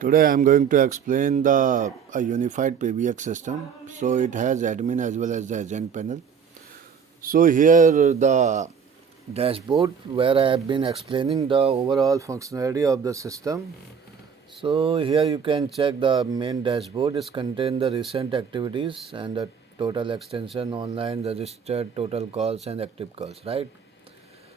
Today I am going to explain a unified PBX system. So it has admin as well as the agent panel. So here the dashboard where I have been explaining the overall functionality of the system. So here you can check the main dashboard is contain the recent activities and the total extension online registered total calls and active calls, right?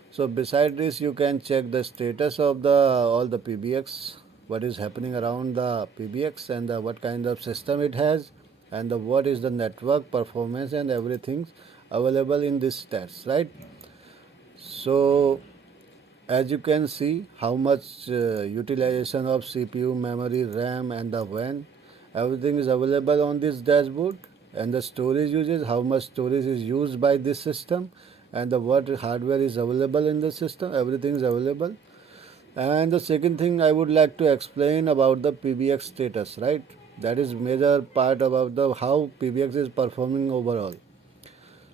So beside this, you can check the status of the all the PBX, what is happening around the PBX and what kind of system it has, and what is the network performance and everything available in this stats, right? So as you can see, how much utilization of CPU, memory, RAM, and the WAN, everything is available on this dashboard. And the storage usage, how much storage is used by this system, and what hardware is available in the system, everything is available. And the second thing I would like to explain about the PBX status, right? That is major part about the how PBX is performing overall.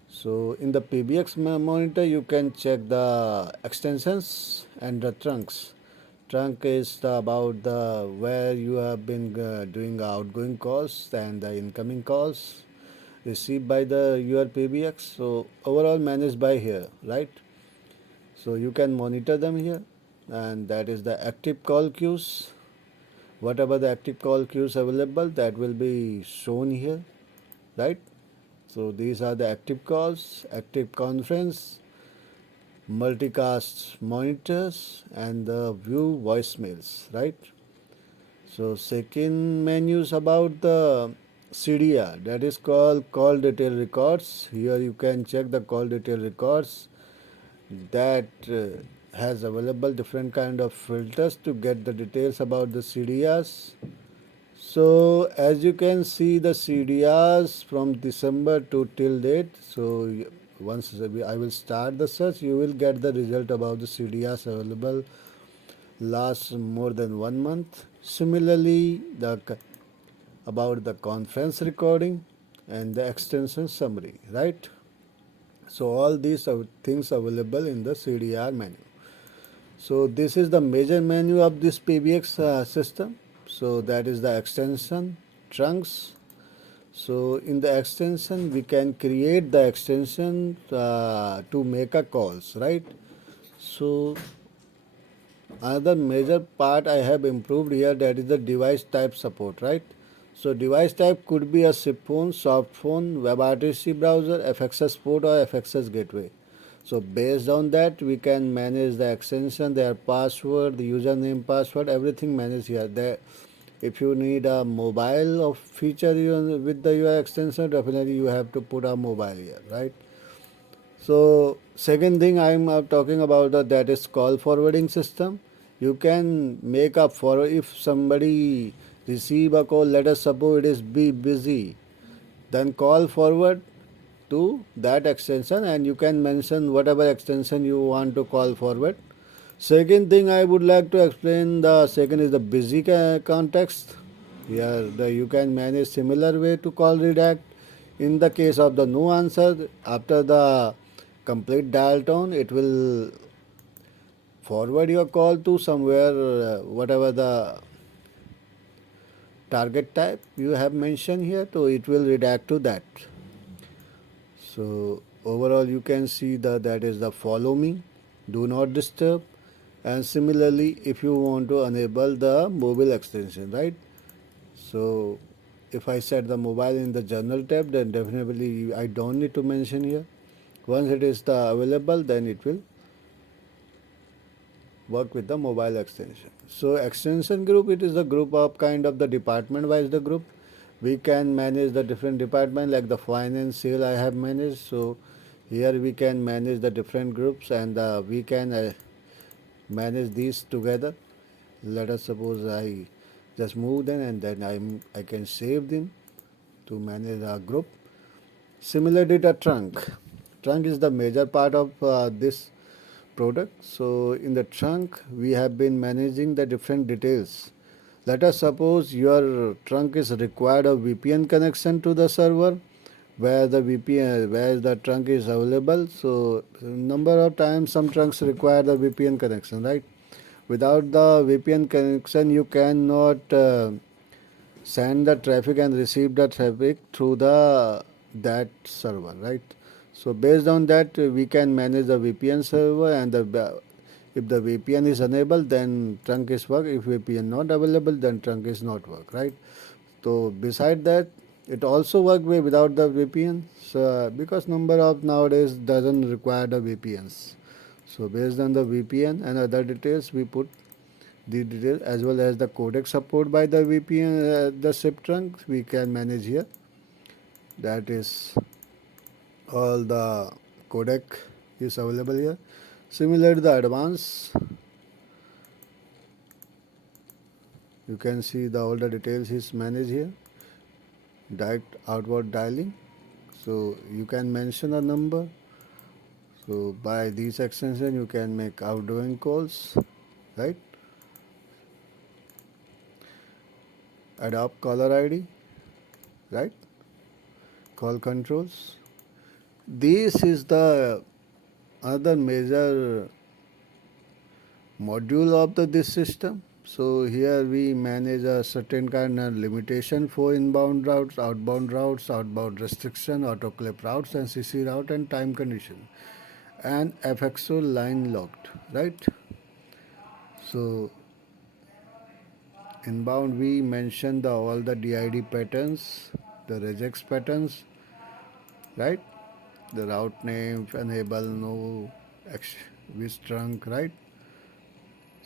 So in the PBX monitor, you can check the extensions and the trunks. Trunk is about the where you have been doing outgoing calls and the incoming calls received by the your PBX. So overall managed by here, right? So you can monitor them here, and that is the active call queues. Whatever the active call queues available, that will be shown here, right? So these are the active calls, active conference, multicast monitors, and the view voicemails, right? So second menu is about the CDR, that is called call detail records. Here you can check the call detail records that has available different kind of filters to get the details about the CDRs. So as you can see the CDRs from December to till date. So once I will start the search, you will get the result about the CDRs available last more than 1 month. Similarly, about the conference recording and the extension summary, right? So all these things available in the CDR menu. So this is the major menu of this PBX system. So that is the extension, trunks. So in the extension, we can create the extension to make a calls, right? So another major part I have improved here, that is the device type support, right? So device type could be a SIP phone, soft phone, WebRTC browser, FXS port or FXS gateway. So based on that, we can manage the extension, their password, the username, password, everything managed here. If you need a mobile of feature with the UI extension, definitely you have to put a mobile here, right? So second thing I'm talking about that is call forwarding system. You can make up for if somebody receive a call. Let us suppose it is be busy, then call forward to that extension, and you can mention whatever extension you want to call forward. Second thing I would like to explain, the second is the busy context. Here you can manage similar way to call redact. In the case of the no answer, after the complete dial tone, it will forward your call to somewhere, whatever the target type you have mentioned here, so it will redact to that. So overall you can see that is the follow me, do not disturb, and similarly if you want to enable the mobile extension, right? So if I set the mobile in the general tab, then definitely I don't need to mention here. Once it is available, then it will work with the mobile extension. So extension group, it is a group of kind of the department wise the group. We can manage the different department like the finance, sale I have managed. So here we can manage the different groups, and we can manage these together. Let us suppose I just move them, and then I can save them to manage our group. Similarly, the trunk. Trunk is the major part of this product. So in the trunk, we have been managing the different details. Let us suppose your trunk is required a VPN connection to the server where the VPN, where the trunk is available. So number of times some trunks require the VPN connection, right? Without the VPN connection, you cannot send the traffic and receive the traffic through the that server, right? So based on that, we can manage the VPN server, and if the VPN is enabled, then trunk is work. If VPN not available, then trunk is not work, right? So beside that, it also work without the VPN. So because number of nowadays doesn't require the VPNs. So based on the VPN and other details, we put the details as well as the codec support by the VPN, the SIP trunk we can manage here. That is all the codec is available here. Similar to the advanced, you can see the all the details is managed here. Direct outward dialing. So you can mention a number. So by these extension you can make outgoing calls, right? Adopt caller ID, right? Call controls. This is the other major module of this system. So here we manage a certain kind of limitation for inbound routes, outbound restriction, autoclave routes, and CC route and time condition, and FXO line locked, right? So inbound we mention all the DID patterns, the regex patterns, right? The route name, enable, no, which trunk, right?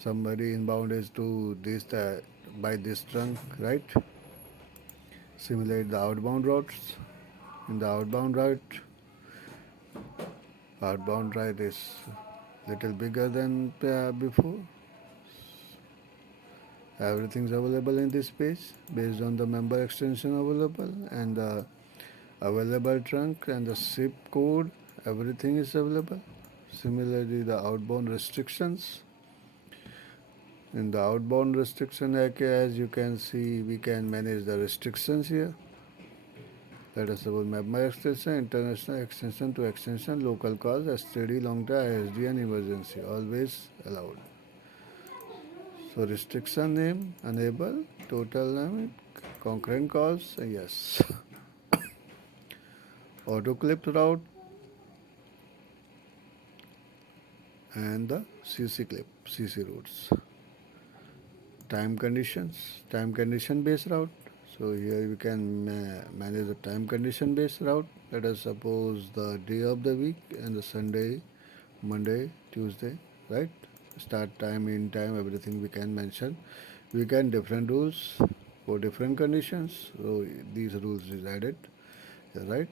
Somebody inbound is to this by this trunk, right? Simulate the outbound routes. In the outbound route is little bigger than before. Everything's available in this page based on the member extension available and the available trunk and the zip code. Everything is available. Similarly, the outbound restrictions. In the outbound restriction, as you can see, we can manage the restrictions here. Let us suppose member extension, international extension to extension, local calls, STD, long term, ISD, and emergency. Always allowed. So restriction name, enable, total limit, concurrent calls, yes. Auto clip route and the CC clip, CC routes. Time conditions, time condition based route. So here we can manage the time condition based route. Let us suppose the day of the week and the Sunday, Monday, Tuesday, right? Start time, in time, everything we can mention. We can different rules for different conditions. So these rules is added, right?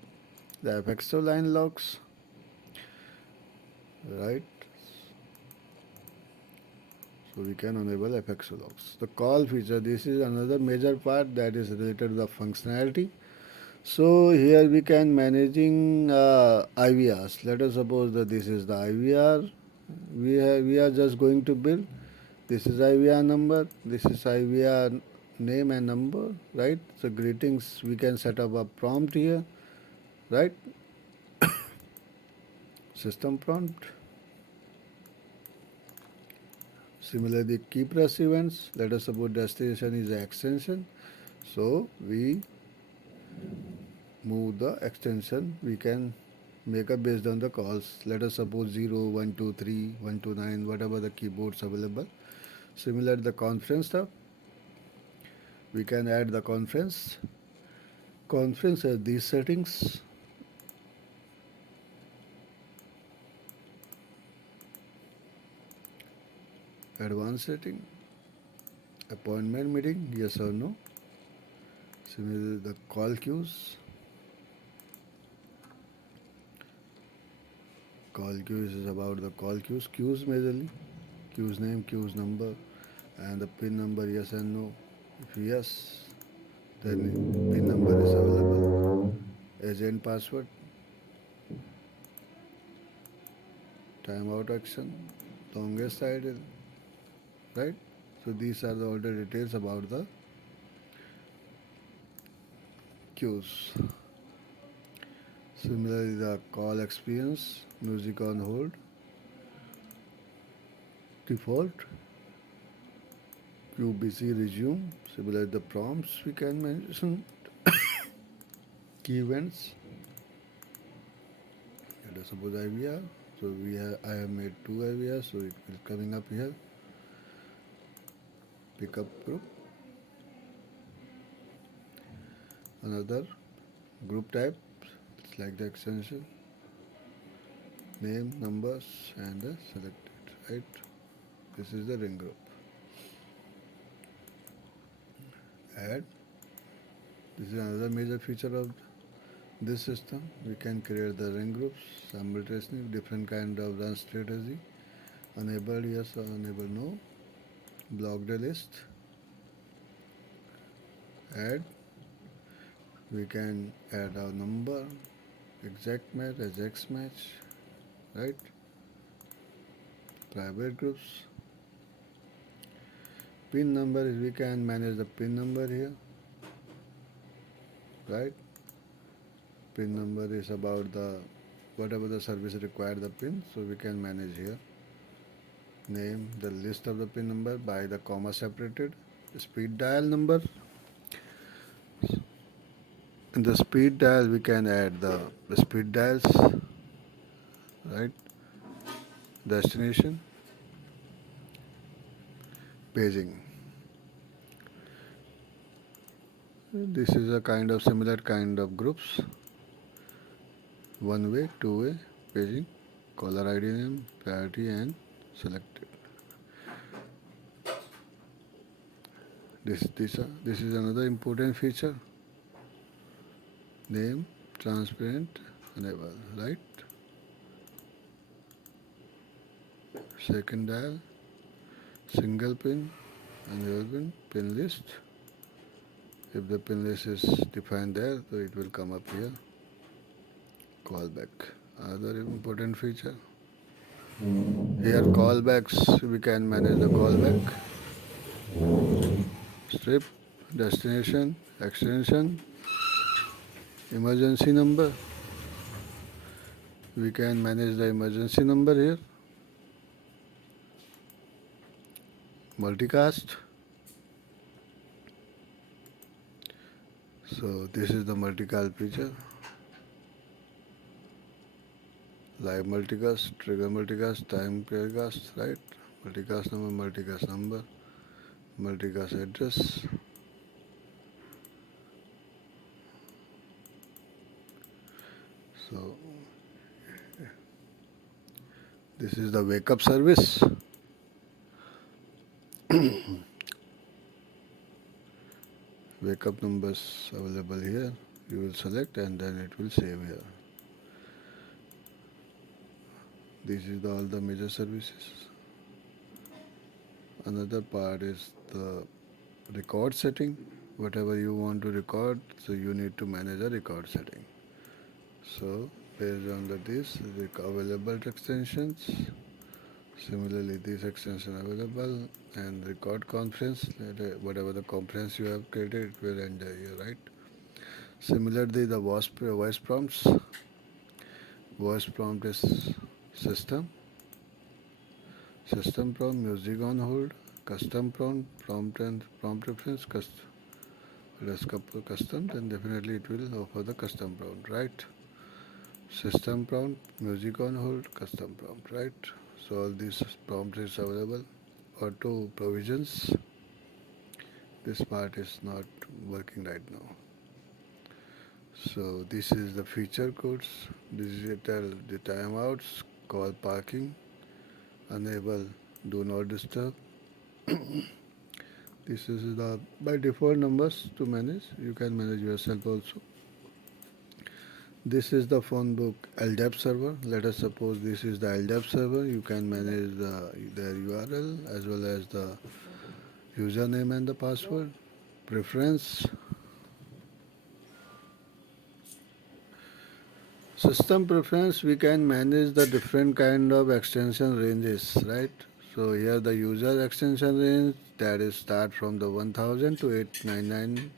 The FXO line locks, right? So we can enable FXO locks. The call feature, this is another major part that is related to the functionality. So here we can managing IVRs. Let us suppose that this is the IVR. We are just going to build. This is IVR number. This is IVR name and number, right? So greetings. We can set up a prompt here, right? System prompt. Similarly, key press events. Let us suppose destination is the extension. So we move the extension. We can make up based on the calls. Let us suppose 0, 1, 2, 3, 1, 2, 9, whatever the keyboards available. Similar to the conference stuff, we can add the conference. Conference has these settings. Advanced setting, appointment meeting, yes or no. Similarly, the call queues. Call queues is about the call queues. Queues majorly. Queues name, queues number, and the pin number, yes and no. If yes, then pin number is available. Agent password, timeout action, longest idle, right? So these are all the details about the queues. Similarly, the call experience, music on hold, default, QBC resume. Similar the prompts we can mention. Key events. Let us suppose IVR. So I have made two IVR, so it will coming up here. Pickup group. Another group type. It's like the extension. Name, numbers, and selected. Right. This is the ring group. Add. This is another major feature of this system. We can create the ring groups simultaneously, different kind of run strategy. Enable yes or enable no. Block the list. Add. We can add our number, exact match, Ajax match, right? Private groups. Pin number is we can manage the pin number here, right? Pin number is about the whatever the service require the pin, so we can manage here. Name the list of the pin number by the comma separated. Speed dial number. In the speed dial we can add the speed dials, right? Destination. Paging. This is a kind of similar kind of groups. One way, two way, paging, caller ID name, priority and selected. This is another important feature. Name, transparent, enable, right? Second dial, single pin, enable pin list. If the pin list is defined there, so it will come up here. Callback, another important feature. Here callbacks, we can manage the callback. Strip, destination, extension, emergency number. We can manage the emergency number here. Multicast. So this is the multicast feature. Live multicast, trigger multicast, time cast, right? Multicast number, multicast address. So this is the wake up service. Wake up numbers available here. You will select and then it will save here. This is all the major services. Another part is the record setting. Whatever you want to record, so you need to manage a record setting. So based on this available extensions, similarly this extension available and record conference, whatever the conference you have created, it will enter here, right? Similarly the voice prompts. Voice prompt is system prompt, music on hold, custom prompt and prompt reference, custom, then definitely it will offer the custom prompt, right? System prompt, music on hold, custom prompt, right? So all these prompts is available. Auto provisions. This part is not working right now. So this is the feature codes, digital the timeouts, call parking, enable do not disturb. This is the by default numbers to manage. You can manage yourself also. This is the phone book LDAP server. Let us suppose this is the LDAP server. You can manage their URL as well as the username and the password. Preference. System preference, we can manage the different kind of extension ranges, right? So here the user extension range, that is start from the 1000 to 899.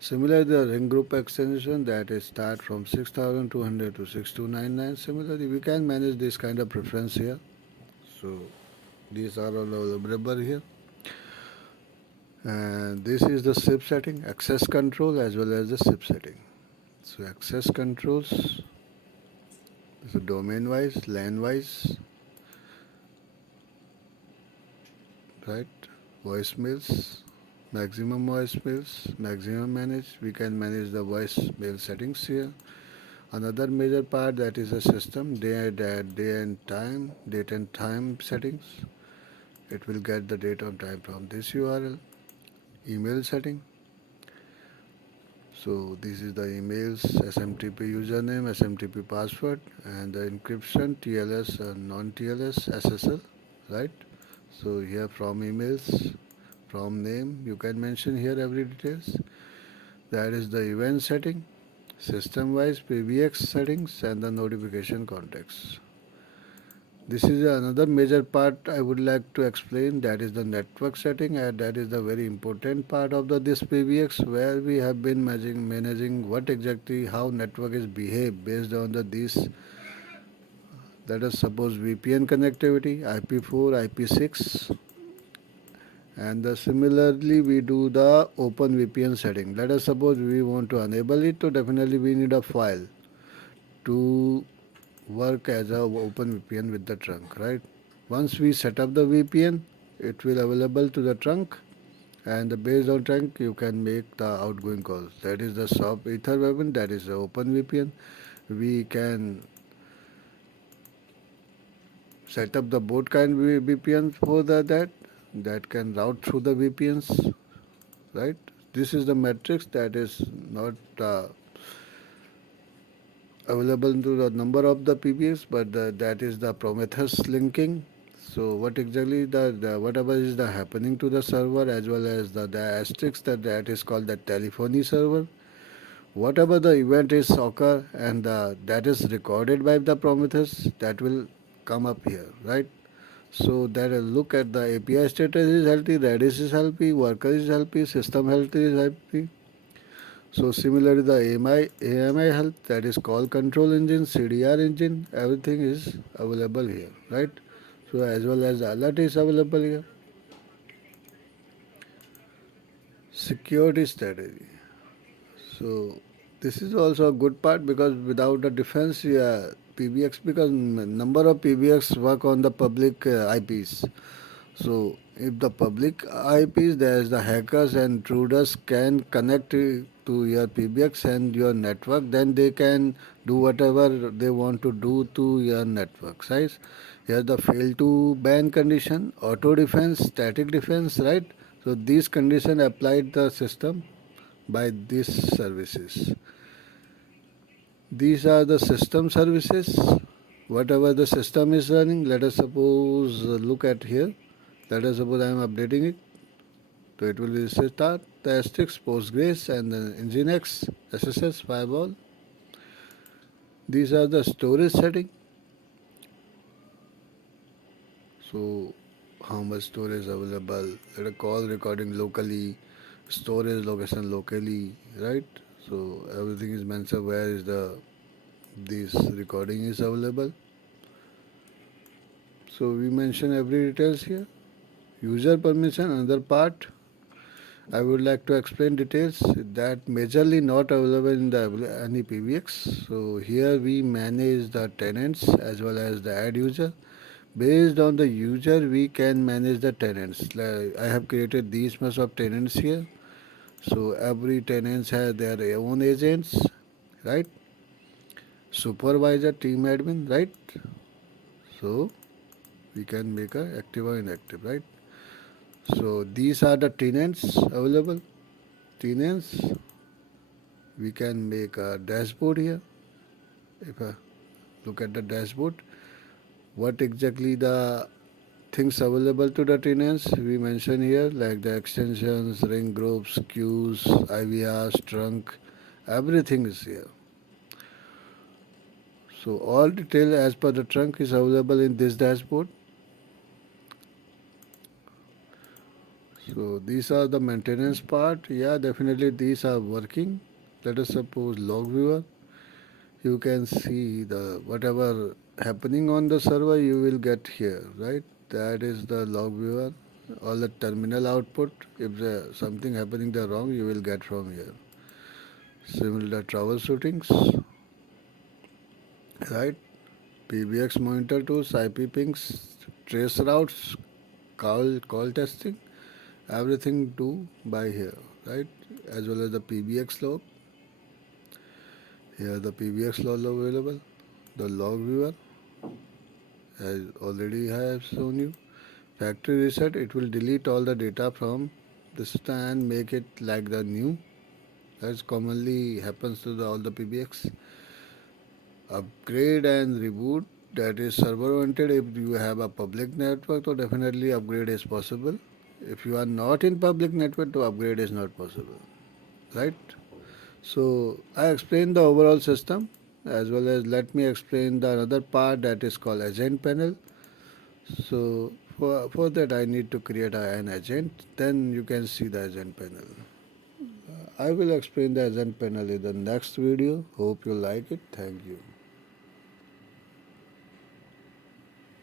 Similarly, the ring group extension, that is start from 6200 to 6299. Similarly, we can manage this kind of preference here. So these are all available here. And this is the SIP setting, access control as well as the SIP setting. So access controls, so domain wise, LAN wise, right? Voicemails, maximum manage. We can manage the voicemail settings here. Another major part, that is a system, date and time settings. It will get the date and time from this URL. Email setting. So this is the emails, SMTP username, SMTP password, and the encryption, TLS and non-TLS, SSL, right? So here from emails, from name, you can mention here every details. That is the event setting, system-wise PBX settings, and the notification context. This is another major part I would like to explain, that is the network setting, and that is the very important part of this PBX, where we have been managing what exactly how network is behave based on these, let us suppose VPN connectivity, IP4, IP6, and similarly we do the open VPN setting. Let us suppose we want to enable it, so definitely we need a file to work as a open VPN with the trunk, right? Once we set up the VPN, it will available to the trunk, and based on trunk you can make the outgoing calls. That is the soft ether VPN, that is the open VPN. We can set up the both kind VPN for that can route through the VPNs, right? This is the matrix that is not available to the number of the PBX, but that is the Prometheus linking. So what exactly the whatever is the happening to the server, as well as the asterisk, that is called the telephony server. Whatever the event is occur, and that is recorded by the Prometheus, that will come up here, right? So that look at the API status is healthy, Redis is healthy, worker is healthy, system health is healthy. So similarly, the AMI health, that is call control engine, CDR engine, everything is available here, right? So as well as the alert is available here. Security strategy. So this is also a good part, because without the defense, yeah, PBX, because number of PBX work on the public IPs. So if the public IPs, there is the hackers and intruders can connect to your PBX and your network, then they can do whatever they want to do to your network, right? Here the fail to ban condition, auto defense, static defense, right? So these condition applied the system by these services. These are the system services. Whatever the system is running, let us suppose look at here. Let us suppose I am updating it. So it will be start the Asterisk, Postgres, and the Nginx, SSS, Firewall. These are the storage setting. So how much storage available? Let a call recording locally, storage location locally, right? So everything is mentioned where is the this recording is available. So we mention every details here. User permission, another part. I would like to explain details that majorly not available in the any PBX. So here we manage the tenants as well as the ad user. Based on the user, we can manage the tenants. Like I have created these much of tenants here. So every tenants has their own agents, right? Supervisor, team admin, right? So we can make a active or inactive, right? So these are the tenants available. Tenants, we can make a dashboard here. If I look at the dashboard, what exactly the things available to the tenants we mention here, like the extensions, ring groups, queues, IVRs, trunk, everything is here. So all detail as per the trunk is available in this dashboard. So these are the maintenance part. Yeah, definitely these are working. Let us suppose log viewer. You can see the whatever happening on the server you will get here, right? That is the log viewer. all the terminal output. If there something happening there wrong, you will get from here. Similar troubleshootings, right? PBX monitor tools, IP pings, trace routes, call testing, everything do by here, right? As well as the PBX log. Here the PBX log available. The log viewer, as already I have shown you. Factory reset, it will delete all the data from the system and make it like the new. That's commonly happens to all the PBX. Upgrade and reboot, that is server oriented. If you have a public network, so definitely upgrade is possible. If you are not in public network, to upgrade is not possible, right? So I explained the overall system, as well as let me explain the another part, that is called agent panel. So for that I need to create an agent, then you can see the agent panel. I will explain the agent panel in the next video. Hope you like it. Thank you.